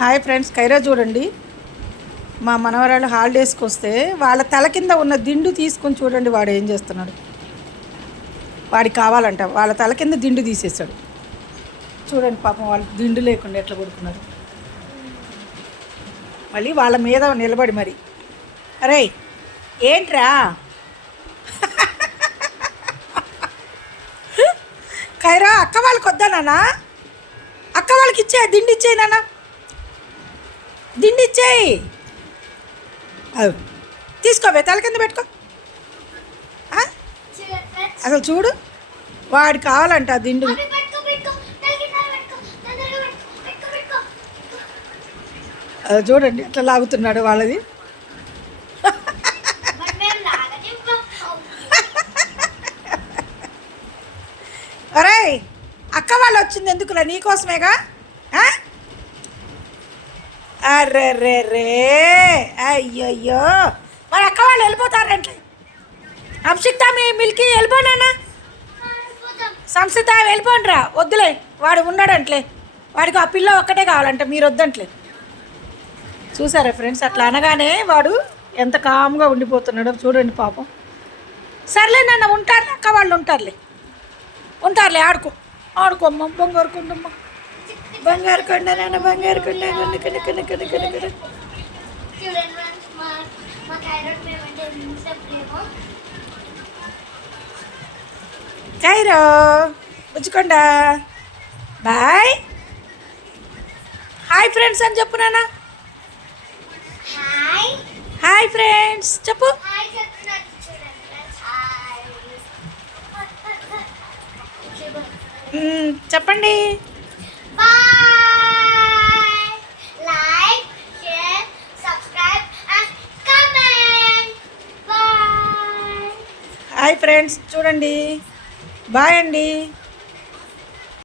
Hi friends Kiara చూడండి. మా మనవరాలు హాలిడేస్కి వస్తే వాళ్ళ తల కింద ఉన్న దిండు తీసుకొని చూడండి వాడు ఏం చేస్తున్నాడు. వాడికి కావాలంట వాళ్ళ తల కింద దిండు తీసేశాడు. చూడండి పాపం వాళ్ళకి దిండు లేకుండా ఎట్లా కొడుకున్నారు. మళ్ళీ వాళ్ళ మీద నిలబడి మరి. అరే ఏంట్రా? కైరా అక్క వాళ్ళకి వద్దానా అక్క వాళ్ళకి ఇచ్చే దిండి ఇచ్చేనా ఇచ్చేయి. అవు తీసుకోవే తల కింద పెట్టుకో? అసలు చూడు వాడు కావాలంట దిండు. అది చూడండి ఎట్లా లాగుతున్నాడు వాళ్ళది. అరే అక్క వాళ్ళు వచ్చింది ఎందుకురా నీకోసమేగా? అరే రే రే. అయ్యయ్యో. మరి అక్క వాళ్ళు వెళ్ళిపోతారంటే అభిషిక్త మీ మిల్కి వెళ్ళిపోనా సంస్థ వెళ్ళిపోండిరా. వద్దులే వాడు ఉన్నాడంట్లే. వాడికి ఆ పిల్ల ఒక్కటే కావాలంటే మీరు వద్దంట్లే. చూసారా ఫ్రెండ్స్ అట్లా అనగానే వాడు ఎంత కామ్గా ఉండిపోతున్నాడో చూడండి పాపం. సర్లే నాన్న ఉంటారులే అక్క వాళ్ళు ఉంటారులే. ఉంటారులే ఆడుకో. ఆడుకోమ్మ బంగారు బంగారు కొండ నాన్న బంగారు కొండ. కొండ కొండ కొండ కొండ కొండ కొండ కైరో బుజ్జుకొండ బాయ్. హాయ్ ఫ్రెండ్స్ అని చెప్పు నాన్న. హాయ్. ఫ్రెండ్స్ చెప్పు. చెప్పండి bye like share subscribe and comment bye hi friends చూడండి బాయ్ అండి